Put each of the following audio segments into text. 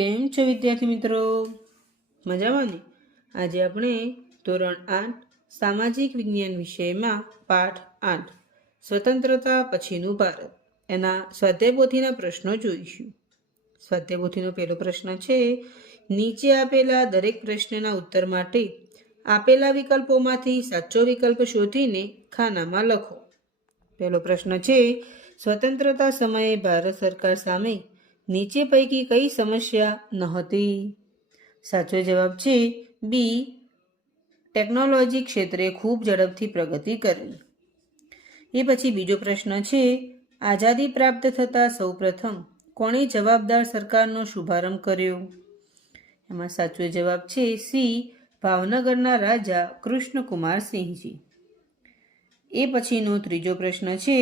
કેમ છો વિદ્યાર્થી મિત્રો? મજામાં ને? આજે આપણે ધોરણ આઠ, સામાજિક વિજ્ઞાન વિષયમાં પાઠ આઠ, સ્વતંત્રતા પછીનું ભારત, એના સ્વાધ્યાય પોથીના પ્રશ્નો જોઈશું. સ્વાધ્યાય પોથીનો પહેલો પ્રશ્ન છે, નીચે આપેલા દરેક પ્રશ્નના ઉત્તર માટે આપેલા વિકલ્પોમાંથી સાચો વિકલ્પ શોધીને ખાનામાં લખો. પહેલો પ્રશ્ન છે, સ્વતંત્રતા સમયે ભારત સરકાર સામે નીચે પૈકી કઈ સમસ્યા નહોતી સાચો જવાબ છે બી. ટેકનોલોજી ક્ષેત્રે ખૂબ ઝડપથી પ્રગતિ કરી એ પછી બીજો પ્રશ્ન છે, આઝાદી પ્રાપ્ત થતાં સૌપ્રથમ કોણે જવાબદાર સરકારનો શુભારંભ કર્યો? એમાં સાચો જવાબ છે સી. ભાવનગરના રાજા કૃષ્ણકુમાર સિંહજી. એ પછીનો ત્રીજો પ્રશ્ન છે,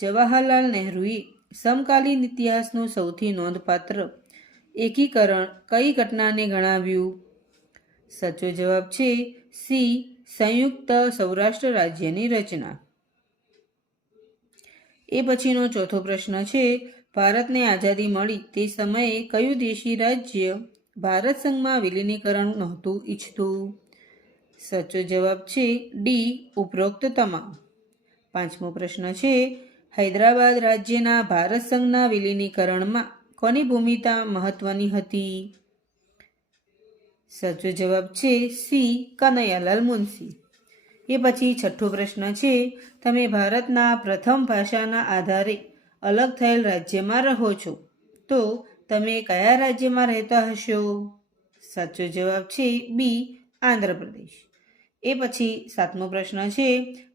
જવાહરલાલ નહેરુએ સમકાલીન ઇતિહાસનું સૌથી નોંધપાત્ર એકીકરણ કઈ ઘટનાને ગણાવ્યું? સાચો જવાબ છે સી, સંયુક્ત સૌરાષ્ટ્ર રાજ્યની રચના. એ પછીનો ચોથો પ્રશ્ન છે, ભારતને આઝાદી મળી તે સમયે કયું દેશી રાજ્ય ભારત સંઘમાં વિલીનીકરણ નહોતું ઈચ્છતું? સાચો જવાબ છે ડી, ઉપરોક્ત તમામ. પાંચમો પ્રશ્ન છે હૈદરાબાદ રાજ્યના ભારત સંઘના વિલીનીકરણમાં કોની ભૂમિકા મહત્વની હતી? સાચો જવાબ છે સી, કનૈયાલાલ મુનશી. એ પછી છઠ્ઠો પ્રશ્ન છે, તમે ભારતના પ્રથમ ભાષાના આધારે અલગ થયેલ રાજ્યમાં રહો છો, તો તમે કયા રાજ્યમાં રહેતા હશો? સાચો જવાબ છે બી, આંધ્રપ્રદેશ. એ પછી સાતમો પ્રશ્ન છે,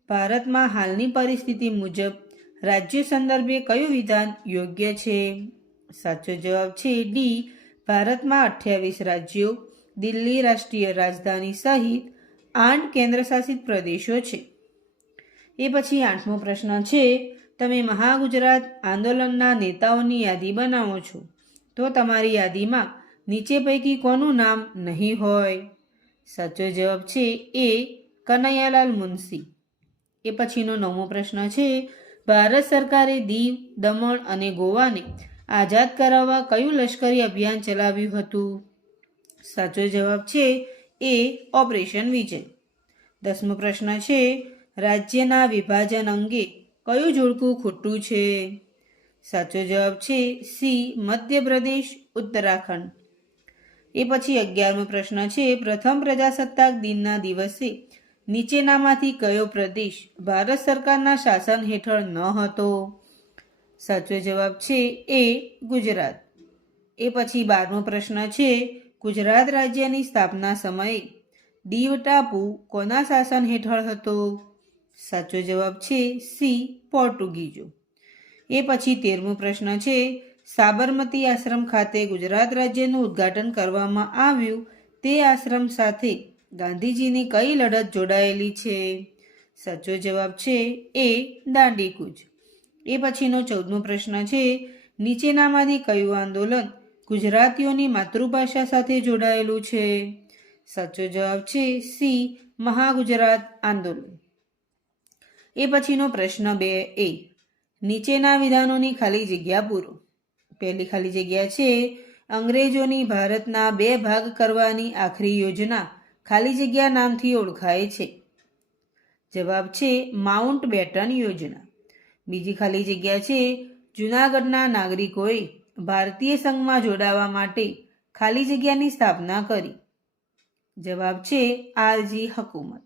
ભારતમાં હાલની પરિસ્થિતિ મુજબ રાજ્ય સંદર્ભે કયું વિધાન યોગ્ય છે? સાચો જવાબ છે ડી. ભારતમાં અઠ્યાવીસ રાજ્યો, દિલ્હી રાષ્ટ્રીય રાજધાની સહિત આઠ કેન્દ્રશાસિત પ્રદેશો છે. એ પછી આઠમો પ્રશ્ન છે, તમે મહાગુજરાત આંદોલનના નેતાઓની યાદી બનાવો છો, તો તમારી યાદીમાં નીચે પૈકી કોનું નામ નહીં હોય? સાચો જવાબ છે એ કનૈયાલાલ મુનશી. એ પછીનો નવમો પ્રશ્ન છે ભારત સરકારે દીવ, દમણ અને ગોવાને આઝાદ કરાવવા કયું લશ્કરી અભિયાન ચલાવ્યું હતું? સાચો જવાબ છે એ ઓપરેશન વિજય. દસમો પ્રશ્ન છે, રાજ્યના વિભાજન અંગે કયું જોડકું ખોટું છે? સાચો જવાબ છે સી, મધ્યપ્રદેશ, ઉત્તરાખંડ. એ પછી અગિયારમો પ્રશ્ન છે, પ્રથમ પ્રજાસત્તાક દિનના દિવસે નીચેનામાંથી કયો પ્રદેશ ભારત સરકારના શાસન હેઠળ ન હતો? સાચો જવાબ છે એ ગુજરાત. એ પછી બારમો પ્રશ્ન છે, ગુજરાત રાજ્યની સ્થાપના સમયે દીવ ટાપુ કોના શાસન હેઠળ હતો? સાચો જવાબ છે સી, પોર્ટુગીઝો. એ પછી તેરમો પ્રશ્ન છે, સાબરમતી આશ્રમ ખાતે ગુજરાત રાજ્યનું ઉદ્ઘાટન કરવામાં આવ્યું તે આશ્રમ સાથે ગાંધીજીની કઈ લડત જોડાયેલી છે? સાચો જવાબ છે એ દાંડીકૂચ. એ પછીનો ચૌદમો પ્રશ્ન છે, નીચેનામાંથી કયું આંદોલન ગુજરાતીઓની માતૃભાષા સાથે જોડાયેલું છે? સાચો જવાબ છે સી, મહાગુજરાત આંદોલન. એ પછીનો પ્રશ્ન બે એ. નીચેના વિધાનોની ખાલી જગ્યા પૂરો. પહેલી ખાલી જગ્યા છે, અંગ્રેજોની ભારતના બે ભાગ કરવાની આખરી યોજના ખાલી જગ્યા નામથી ઓળખાય છે. જવાબ છે માઉન્ટ બેટન યોજના. બીજી ખાલી જગ્યા છે જૂનાગઢના નાગરિકોએ ભારતીય સંઘમાં જોડાવા માટે ખાલી જગ્યાની સ્થાપના કરી. જવાબ છે આરજી હકુમત.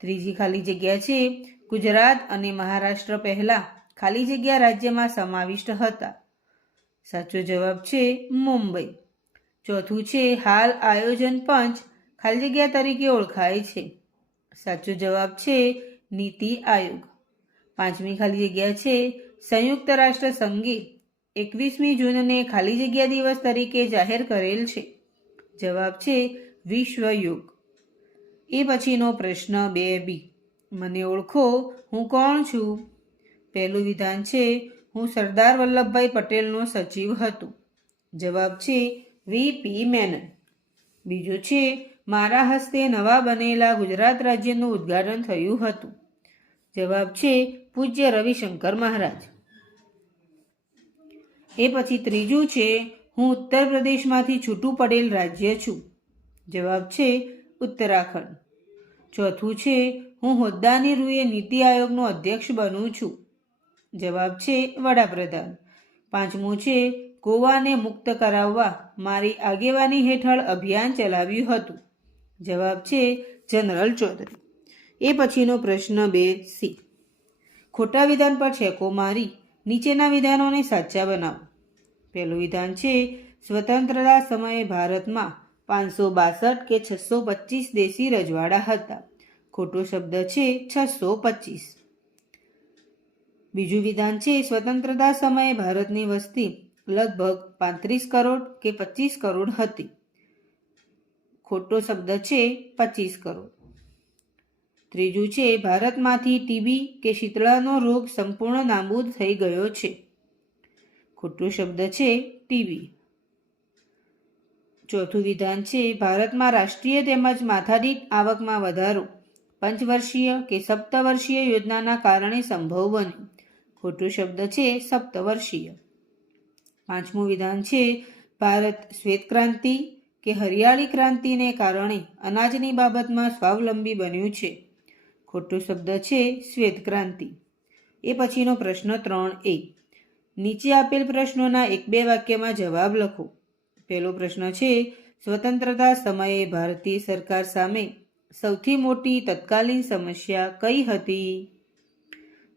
ત્રીજી ખાલી જગ્યા છે ગુજરાત અને મહારાષ્ટ્ર પહેલા ખાલી જગ્યા રાજ્યમાં સમાવિષ્ટ હતા. સાચો જવાબ છે મુંબઈ. ચોથું છે હાલ આયોજન પંચ ખાલી જગ્યા તરીકે ઓળખાય છે. સાચો જવાબ છે નીતિ આયોગ. પાંચમી ખાલી જગ્યા છે સંયુક્ત રાષ્ટ્ર સંઘે એકવીસમી જૂનને ખાલી જગ્યા દિવસ તરીકે જાહેર કરેલ છે. જવાબ છે વિશ્વ યોગ. એ પછીનો પ્રશ્ન બે બી. મને ઓળખો, હું કોણ છું? પહેલું વિધાન છે, હું સરદાર વલ્લભભાઈ પટેલનો સચિવ હતો. જવાબ છે વીપી મેનન. બીજું છે મારા હસ્તે નવા બનેલા ગુજરાત રાજ્યનું ઉદ્ઘાટન થયું હતું. જવાબ છે પૂજ્ય રવિશંકર મહારાજ. એ પછી ત્રીજું છે, હું ઉત્તર પ્રદેશમાંથી છૂટું પડેલ રાજ્ય છું. જવાબ છે ઉત્તરાખંડ. ચોથું છે, હું હોદ્દાની રૂએ નીતિ આયોગનો અધ્યક્ષ બનું છું. જવાબ છે વડાપ્રધાન. પાંચમું છે, ગોવાને મુક્ત કરાવવા મારી આગેવાની હેઠળ અભિયાન ચલાવ્યું હતું. જવાબ છે જનરલ ચૌધરી. એ પછીનો પ્રશ્ન બે સી. ખોટા વિધાન પર છેકો મારી, નીચેના વિધાનોને સાચા બનાવો. પહેલું વિધાન છે, સ્વતંત્રતા સમયે ભારતમાં પાંચસો બાસઠ કે છસો પચીસ દેશી રજવાડા હતા. ખોટો શબ્દ છે છસો પચીસ. બીજું વિધાન છે, સ્વતંત્રતા સમયે ભારતની વસ્તી લગભગ પાંત્રીસ કરોડ કે પચીસ કરોડ હતી. ખોટો શબ્દ છે પચીસ કરોડ. ત્રીજું છે, ભારતમાંથી ટીબી કે શીતળાનો રોગ સંપૂર્ણ નાબૂદ થઈ ગયો છે. ખોટો શબ્દ છે ટીબી ચોથું વિધાન છે, ભારતમાં રાષ્ટ્રીય તેમજ માથાદીઠ આવકમાં વધારો. પંચવર્ષીય કે સપ્તવર્ષીય યોજનાના કારણે સંભવ બન્યું. ખોટો શબ્દ છે સપ્તવર્ષીય. પાંચમું વિધાન છે, ભારત શ્વેત ક્રાંતિ કે હરિયાળી ક્રાંતિને કારણે અનાજની બાબતમાં સ્વાવલંબી બન્યું છે. ખોટો શબ્દ છે શ્વેત ક્રાંતિ. એ પછીનો પ્રશ્ન ત્રણ એ. નીચે આપેલ પ્રશ્નોના એક બે વાક્યમાં જવાબ લખો. પહેલો પ્રશ્ન છે, સ્વતંત્રતા સમયે ભારતીય સરકાર સામે સૌથી મોટી તત્કાલીન સમસ્યા કઈ હતી?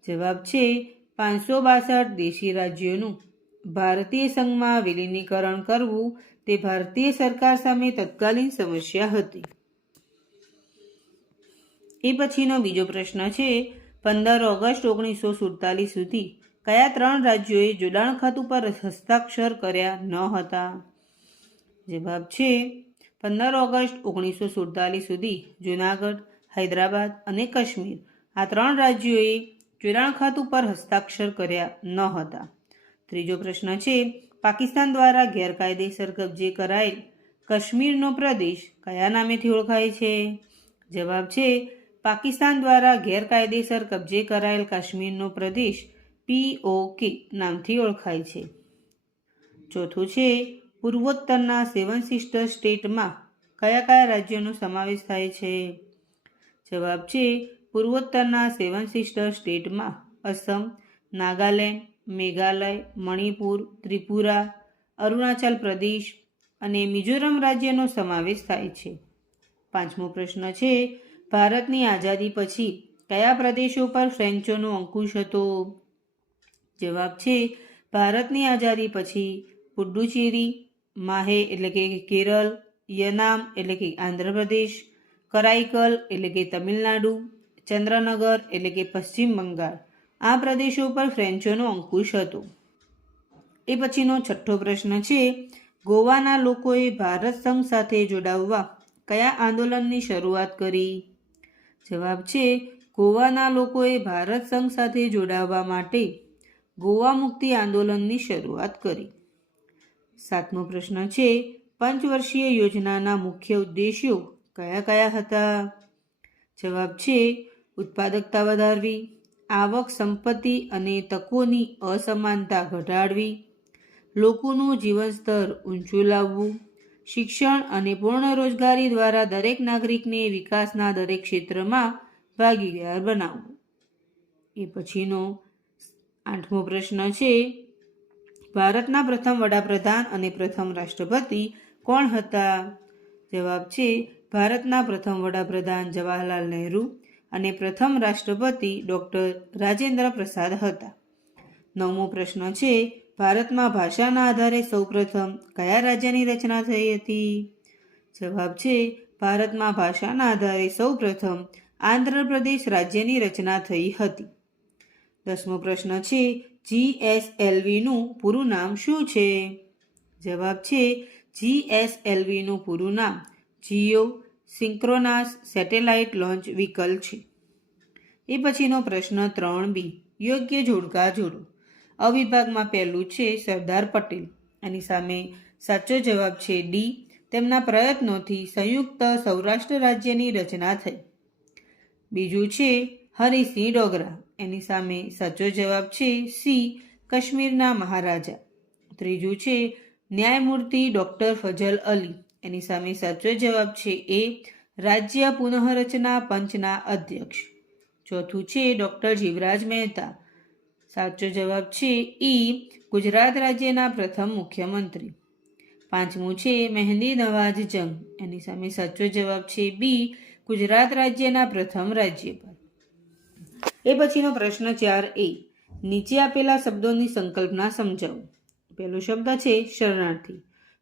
જવાબ છે, પાંચસો બાસઠ દેશી રાજ્યોનું ભારતીય સંઘમાં વિલીનીકરણ કરવું તે ભારતીય સરકાર સામે તત્કાલીન સમસ્યા હતી. એ પછીનો બીજો પ્રશ્ન છે, પંદર ઓગસ્ટ ઓગણીસો સુડતાલીસ સુધી કયા ત્રણ રાજ્યોએ જોડાણ ખાતું પર હસ્તાક્ષર કર્યા ન હતા? જવાબ છે, પંદર ઓગસ્ટ ઓગણીસો સુડતાલીસ સુધી જૂનાગઢ, હૈદરાબાદ અને કાશ્મીર આ ત્રણ રાજ્યોએ જોડાણ ખાતું પર હસ્તાક્ષર કર્યા ન હતા. ત્રીજો પ્રશ્ન છે પાકિસ્તાન દ્વારા ગેરકાયદેસર કબજે કરાયેલ કાશ્મીરનો પ્રદેશ કયા નામેથી ઓળખાય છે? જવાબ છે, પાકિસ્તાન દ્વારા ગેરકાયદેસર કબજે કરાયેલ કાશ્મીરનો પ્રદેશ પીઓકે નામથી ઓળખાય છે. ચોથું છે, પૂર્વોત્તરના સેવન સિસ્ટર સ્ટેટમાં કયા કયા રાજ્યોનો સમાવેશ થાય છે? જવાબ છે, પૂર્વોત્તરના સેવન સિસ્ટર સ્ટેટમાં અસમ, નાગાલેન્ડ મેઘાલય, મણિપુર, ત્રિપુરા, અરુણાચલ પ્રદેશ અને મિઝોરમ રાજ્યનો સમાવેશ થાય છે. પાંચમો પ્રશ્ન છે, ભારતની આઝાદી પછી કયા પ્રદેશો પર ફ્રેન્ચોનો અંકુશ હતો? જવાબ છે, ભારતની આઝાદી પછી પુડ્ડુચેરી માહે એટલે કે કેરળ, યનામ એટલે કે આંધ્રપ્રદેશ, કરાઈકલ એટલે કે તમિલનાડુ, ચંદ્રનગર એટલે કે પશ્ચિમ બંગાળ. આ પ્રદેશો પર ફ્રેન્ચોનો અંકુશ હતો. એ પછીનો છઠ્ઠો પ્રશ્ન છે, ગોવાના લોકોએ ભારત સંઘ સાથે જોડાવવા કયા આંદોલનની શરૂઆત કરી? જવાબ છે, ગોવાના લોકોએ ભારત સંઘ સાથે જોડાવવા માટે ગોવા મુક્તિ આંદોલનની શરૂઆત કરી. સાતમો પ્રશ્ન છે, પંચવર્ષીય યોજનાના મુખ્ય ઉદ્દેશ્યો કયા કયા હતા? જવાબ છે, ઉત્પાદકતા વધારવી. આવક સંપત્તિ અને તકોની અસમાનતા ઘટાડવી, લોકોનું જીવનસ્તર ઊંચું લાવવું, શિક્ષણ અને પૂર્ણ રોજગારી દ્વારા દરેક નાગરિકને વિકાસના દરેક ક્ષેત્રમાં ભાગીદાર બનાવવું. એ પછીનો આઠમો પ્રશ્ન છે, ભારતના પ્રથમ વડાપ્રધાન અને પ્રથમ રાષ્ટ્રપતિ કોણ હતા? જવાબ છે, ભારતના પ્રથમ વડાપ્રધાન જવાહરલાલ નહેરુ. અને પ્રથમ રાષ્ટ્રપતિ ડૉક્ટર રાજેન્દ્ર પ્રસાદ હતા. નવમો પ્રશ્ન છે, ભારતમાં ભાષાના આધારે સૌપ્રથમ કયા રાજ્યની રચના થઈ હતી? જવાબ છે, ભારતમાં ભાષાના આધારે સૌપ્રથમ આંધ્રપ્રદેશ રાજ્યની રચના થઈ હતી. દસમો પ્રશ્ન છે જીએસએલવીનું પૂરું નામ શું છે? જવાબ છે જીએસએલવીનું પૂરું નામ geo synchronous satellite launch vehicle છે. એ પછીનો પ્રશ્ન ત્રણ બી. યોગ્ય જોડકા જોડો. અવિભાગમાં પહેલું છે સરદાર પટેલ. એની સામે સાચો જવાબ છે ડી. તેમના પ્રયત્નોથી સંયુક્ત સૌરાષ્ટ્ર રાજ્યની રચના થઈ. બીજું છે હરિસિંહ ડોગરા. એની સામે સાચો જવાબ છે સી. કાશ્મીરના મહારાજા. ત્રીજું છે ન્યાયમૂર્તિ ડૉક્ટર ફજલ અલી. એની સામે સાચો જવાબ છે એ રાજ્ય પુનઃરચના પંચના અધ્યક્ષ. ચોથું છે ડૉક્ટર જીવરાજ મહેતા. સાચો જવાબ છે ઈ ગુજરાત રાજ્યના પ્રથમ મુખ્યમંત્રી. પાંચમું છે મહેંદી નવાજ જંગ. એની સામે સાચો જવાબ છે બી ગુજરાત રાજ્યના પ્રથમ રાજ્યપાલ. એ પછીનો પ્રશ્ન ચાર એ. નીચે આપેલા શબ્દોની સંકલ્પના સમજાવો. પહેલો શબ્દ છે શરણાર્થી.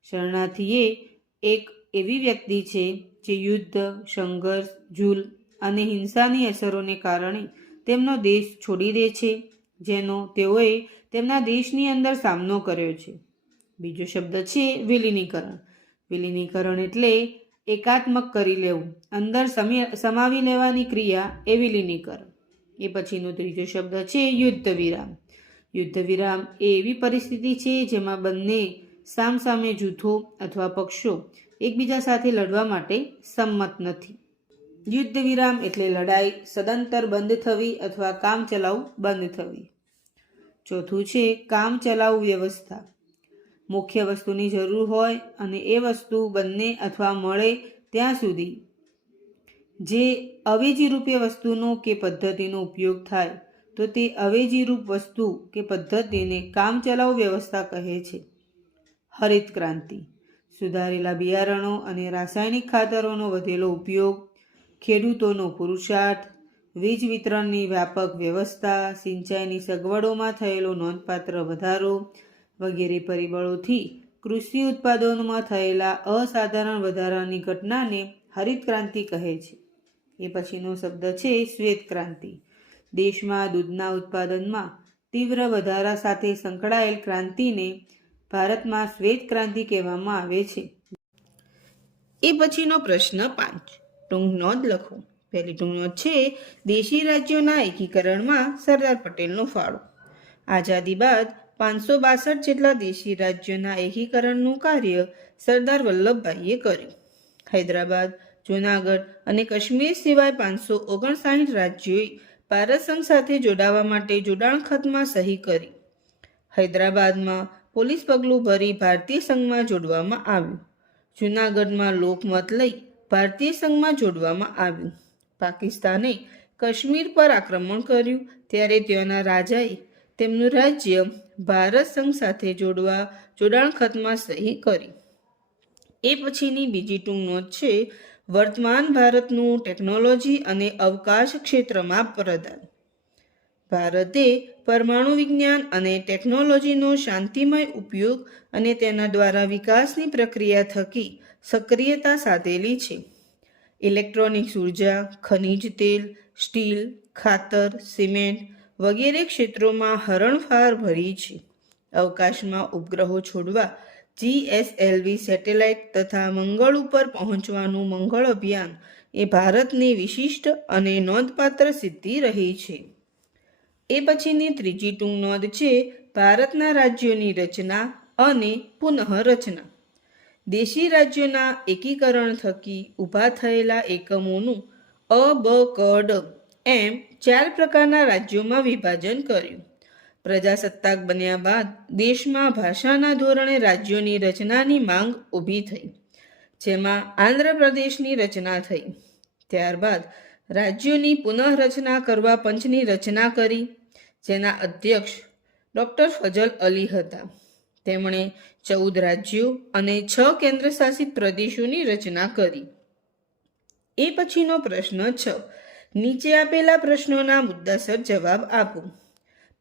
શરણાર્થી એ એક એવી વ્યક્તિ છે જે યુદ્ધ, સંઘર્ષ ઝૂલ અને હિંસાની અસરોને કારણે તેમનો દેશ છોડી દે છે, જેનો તેઓએ તેમના દેશની અંદર સામનો કર્યો છે. બીજો શબ્દ છે વિલીનીકરણ. વિલીનીકરણ એટલે એકાત્મક કરી લેવું, અંદર સમી- સમાવી લેવાની ક્રિયા એ વિલીનીકરણ. એ પછીનો ત્રીજો શબ્દ છે યુદ્ધ વિરામ યુદ્ધ વિરામ એ એવી પરિસ્થિતિ છે જેમાં બંને સામસામે જૂથો અથવા પક્ષો એકબીજા સાથે લડવા માટે સંમત નથી. યુદ્ધ વિરામ એટલે લડાઈ, સદંતર બંધ થવી અથવા કામ ચલાઉ બંધ થવી. ચોથું છે કામ ચલાઉ વ્યવસ્થા. મુખ્ય વસ્તુની જરૂર હોય અને એ વસ્તુ બંને અથવા મળે ત્યાં સુધી. જે અવેજી રૂપે વસ્તુનો કે પદ્ધતિનો ઉપયોગ થાય, તો તે અવેજીરૂપ વસ્તુ કે પદ્ધતિને કામચલાઉ વ્યવસ્થા કહે છે. હરિત ક્રાંતિ. સુધારેલા બિયારણો અને રાસાયણિક ખાતરોનો વધેલો ઉપયોગ, ખેડૂતોનો પુરુષાર્થ, વીજ વિતરણની વ્યાપક વ્યવસ્થા, સિંચાઈની સગવડોમાં થયેલો નોંધપાત્ર વધારો વગેરે પરિબળોથી કૃષિ ઉત્પાદનોમાં થયેલા અસાધારણ વધારાની ઘટનાને હરિત ક્રાંતિ કહે છે. એ પછીનો શબ્દ છે શ્વેત ક્રાંતિ. દેશમાં દૂધના ઉત્પાદનમાં તીવ્ર વધારા સાથે સંકળાયેલ ક્રાંતિને ભારતમાં શ્વેત ક્રાંતિ કહેવામાં આવે છે. એ પછીનો પ્રશ્ન પાંચ. ટૂંક નોંધ લખો. પહેલી ટૂંક નોંધ છે, દેશી રાજ્યોના એકીકરણમાં સરદાર પટેલનો ફાળો. આઝાદી બાદ પાંચસો બાસઠ જેટલા દેશી રાજ્યોના એકીકરણનું કાર્ય સરદાર વલ્લભભાઈએ કર્યું. હૈદરાબાદ, જૂનાગઢ અને કાશ્મીર સિવાય પાંચસો ઓગણસાઠ રાજ્યોએ ભારત સંઘ સાથે જોડાવા માટે જોડાણ ખતમાં સહી કરી. હૈદરાબાદમાં પોલીસ પગલું ભરી ભારતીય સંઘમાં જોડવામાં આવ્યું. જૂનાગઢમાં લોકમત લઈ ભારતીય સંઘમાં જોડવામાં આવ્યું. પાકિસ્તાને કાશ્મીર પર આક્રમણ કર્યું. ત્યારે ત્યાંના રાજાએ તેમનું રાજ્ય ભારત સંઘ સાથે જોડવા જોડાણ ખતમાં સહી કરી. એ પછીની બીજી ટૂંક નોંધ છે. વર્તમાન ભારતનું ટેકનોલોજી અને અવકાશ ક્ષેત્રમાં પ્રદાન. ભારતે પરમાણુ વિજ્ઞાન અને ટેકનોલોજીનો શાંતિમય ઉપયોગ અને તેના દ્વારા વિકાસની પ્રક્રિયા થકી સક્રિયતા સાધેલી છે. ઇલેક્ટ્રોનિક્સ ઊર્જા, ખનિજ તેલ, સ્ટીલ, ખાતર, સિમેન્ટ વગેરે ક્ષેત્રોમાં હરણફાર ભરી છે. અવકાશમાં ઉપગ્રહો છોડવા જીએસએલવી સેટેલાઇટ તથા મંગળ ઉપર પહોંચવાનું મંગળ અભિયાન એ ભારતની વિશિષ્ટ અને નોંધપાત્ર સિદ્ધિ રહી છે. એ પછીની ત્રીજી ટૂંક નોંધ છે, ભારતના રાજ્યોની રચના અને પુનઃરચના દેશી રાજ્યોના એકીકરણ થકી ઊભા થયેલા એકમોનું અ, બ, ક, ડ એમ ચાર પ્રકારના રાજ્યોમાં વિભાજન કર્યું. પ્રજાસત્તાક બન્યા બાદ દેશમાં ભાષાના ધોરણે રાજ્યોની રચનાની માંગ ઊભી થઈ, જેમાં આંધ્રપ્રદેશની રચના થઈ. ત્યારબાદ રાજ્યોની પુનઃરચના કરવા પંચની રચના કરી, જેના અધ્યક્ષ ડૉક્ટર ફજલ અલી હતા. તેમણે ચૌદ રાજ્યો અને છ કેન્દ્રશાસિત પ્રદેશોની રચના કરી. એ પછીનો પ્રશ્ન છ. નીચે આપેલા પ્રશ્નોના મુદ્દાસર જવાબ આપો.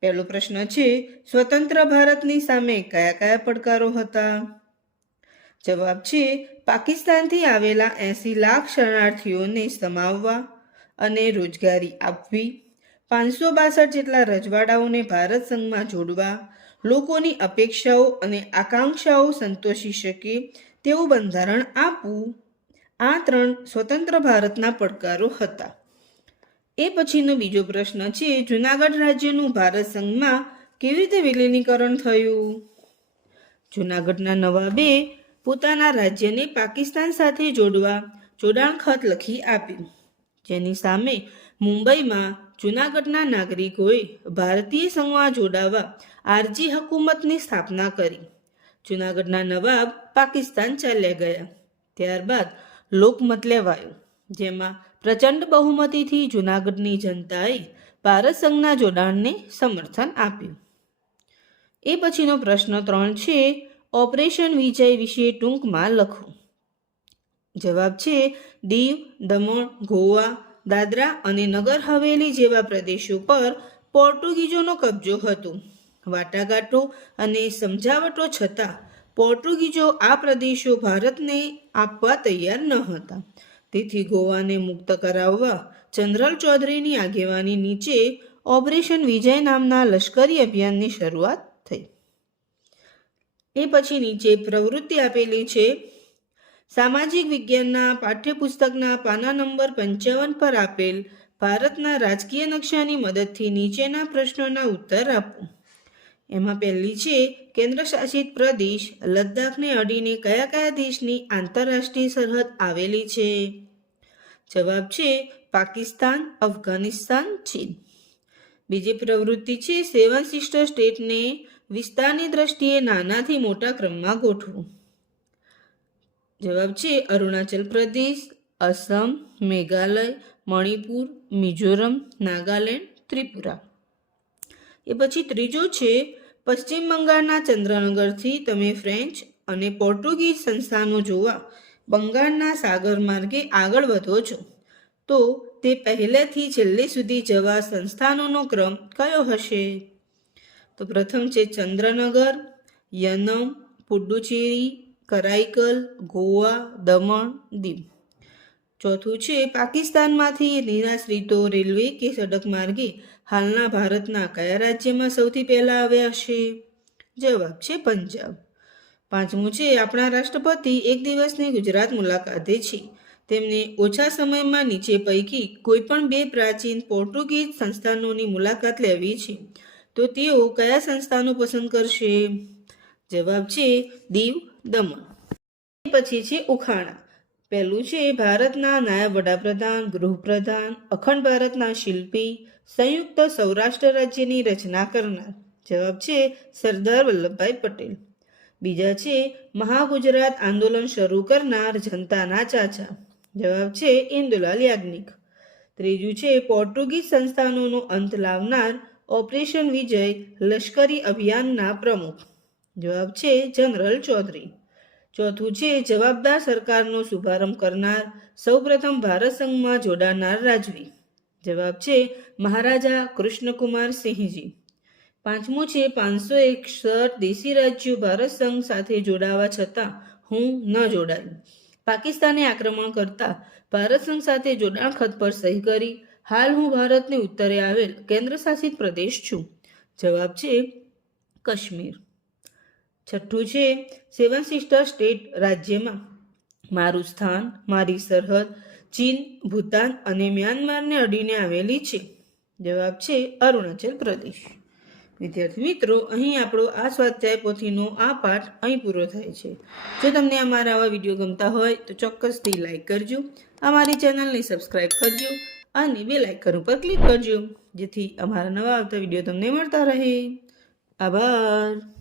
પહેલો પ્રશ્ન છે, સ્વતંત્ર ભારતની સામે કયા કયા પડકારો હતા? જવાબ છે, પાકિસ્તાનથી આવેલા એંસી લાખ શરણાર્થીઓને સમાવવા. અને રોજગારી આપવી. પાંચસો બાસઠ જેટલા રજવાડાઓને ભારત સંઘમાં જોડવા. લોકોની અપેક્ષાઓ અને આકાંક્ષાઓ સંતોષી શકે તેવું બંધારણ આપવું. આ ત્રણ સ્વતંત્ર ભારતના પડકારો હતા. એ પછીનો બીજો પ્રશ્ન છે, જુનાગઢ રાજ્યનું ભારત સંઘમાં કેવી રીતે વિલીનીકરણ થયું? જુનાગઢના નવાબે પોતાના રાજ્યને પાકિસ્તાન સાથે જોડવા જોડાણ ખત લખી આપ્યું. જેની સામે મુંબઈમાં જુનાગઢના નાગરિકોએ ભારતીય સંઘમાં જોડાવા આરજી હકુમતની સ્થાપના કરી. જૂનાગઢના નવાબ પાકિસ્તાન ચાલ્યા ગયા. ત્યારબાદ લોકમત લેવાયો, જેમાં પ્રચંડ બહુમતીથી જૂનાગઢની જનતાએ ભારત સંઘના જોડાણને સમર્થન આપ્યું. એ પછીનો પ્રશ્ન ત્રણ છે, ઓપરેશન વિજય વિશે ટૂંકમાં લખો. જવાબ છે દીવ, દમણ, ગોવા, દાદરા અને નગર હવેલી જેવા પ્રદેશો પર પોર્ટુગીઝોનો કબજો હતો. વાટાઘાટો અને સમજાવટો છતાં પોર્ટુગીઝો આ પ્રદેશો ભારતને આપવા તૈયાર ન હતા. તેથી ગોવાને મુક્ત કરાવવા ચંદ્રલ ચૌધરીની આગેવાની નીચે ઓપરેશન વિજય નામના લશ્કરી અભિયાનની શરૂઆત થઈ. એ પછી નીચે પ્રવૃત્તિ આપેલી છે સામાજિક વિજ્ઞાનના પાઠ્યપુસ્તકના પાના નંબર પંચાવન પર આપેલ ભારતના રાજકીય નકશાની મદદથી નીચેના પ્રશ્નોના ઉત્તર આપો. એમાં પહેલી છે કેન્દ્ર શાસિત પ્રદેશ લદ્દાખને અડીને કયા કયા દેશની આંતરરાષ્ટ્રીય સરહદ આવેલી છે? જવાબ છે, પાકિસ્તાન, અફઘાનિસ્તાન, ચીન. બીજી પ્રવૃત્તિ છે, સેવન સિસ્ટર સ્ટેટને વિસ્તારની દ્રષ્ટિએ નાનાથી મોટા ક્રમમાં ગોઠવો. જવાબ છે અરુણાચલ પ્રદેશ, અસમ, મેઘાલય, મણિપુર, મિઝોરમ, નાગાલેન્ડ, ત્રિપુરા. એ પછી ત્રીજો છે, પશ્ચિમ બંગાળના ચંદ્રનગરથી તમે ફ્રેન્ચ અને પોર્ટુગીઝ સંસ્થાનો જોવા બંગાળના સાગર માર્ગે આગળ વધો છો. તો તે પહેલેથી છેલ્લે સુધી જવા સંસ્થાનોનો ક્રમ કયો હશે? તો પ્રથમ છે ચંદ્રનગર, યનમ, પુડુચેરી કરાઈકલ, ગોવા, દમણ, દીવ. ચોથું છે પાકિસ્તાનમાંથી નિરાશ્રિતો રેલવે કે સડક માર્ગે હાલના ભારતના કયા રાજ્યમાં સૌથી પહેલાં આવ્યા છે? જવાબ છે પંજાબ. પાંચમું છે આપણા રાષ્ટ્રપતિ એક દિવસની ગુજરાત મુલાકાતે છે. તેમને ઓછા સમયમાં નીચે પૈકી કોઈપણ બે પ્રાચીન પોર્ટુગીઝ સંસ્થાનોની મુલાકાત લેવી છે. તો તેઓ કયા સંસ્થાનો પસંદ કરશે? જવાબ છે દીવ દમણ પછી છે ઉખાણા. પહેલું છે ભારતના નાયબ વડાપ્રધાન, ગૃહપ્રધાન, અખંડ ભારતના શિલ્પી, સંયુક્ત સૌરાષ્ટ્ર રાજ્યની રચના કરનાર. જવાબ છે સરદાર વલ્લભભાઈ પટેલ. બીજા છે મહાગુજરાત આંદોલન શરૂ કરનાર જનતાના ચાચા. જવાબ છે ઇન્દુલાલ યાજ્ઞિક. ત્રીજું છે પોર્ટુગીઝ સંસ્થાનોનો અંત લાવનાર ઓપરેશન વિજય લશ્કરી અભિયાનના પ્રમુખ. જવાબ છે જનરલ ચૌધરી. ચોથું છે જવાબદાર સરકારનો શુભારંભ કરનાર સૌપ્રથમ ભારત સંઘમાં જોડાનાર રાજવી. જવાબ છે મહારાજા કૃષ્ણકુમાર સિંહજી. પાંચમું છે પાંચસો એકસઠ દેશી રાજ્યો ભારત સંઘ સાથે જોડાવા છતાં હું ન જોડાયું પાકિસ્તાને આક્રમણ કરતા ભારત સંઘ સાથે જોડાણ ખત પર સહી કરી. હાલ હું ભારતને ઉત્તરે આવેલ કેન્દ્ર શાસિત પ્રદેશ છું. જવાબ છે કાશ્મીર. છઠ્ઠું છે સેવન સિસ્ટર સ્ટેટ રાજ્યમાં. મારું સ્થાન, મારી સરહદ, ચીન, ભૂતાન અને મ્યાનમારને અડીને આવેલી છે. જવાબ છે, અરુણાચલ પ્રદેશ. વિદ્યાર્થી મિત્રો, અહીં આપણો આ સ્વાધ્યાય પોથીનો આ પાઠ અહીં પૂરો થાય છે. જો તમને અમારા આવા વીડિયો ગમતા હોય, તો ચોક્કસથી લાઇક કરજો, અમારી ચેનલને સબસ્ક્રાઈબ કરજો અને બે લાઇકન ઉપર ક્લિક કરજો, જેથી અમારા નવા આવતા વીડિયો તમને મળતા રહે. આભાર.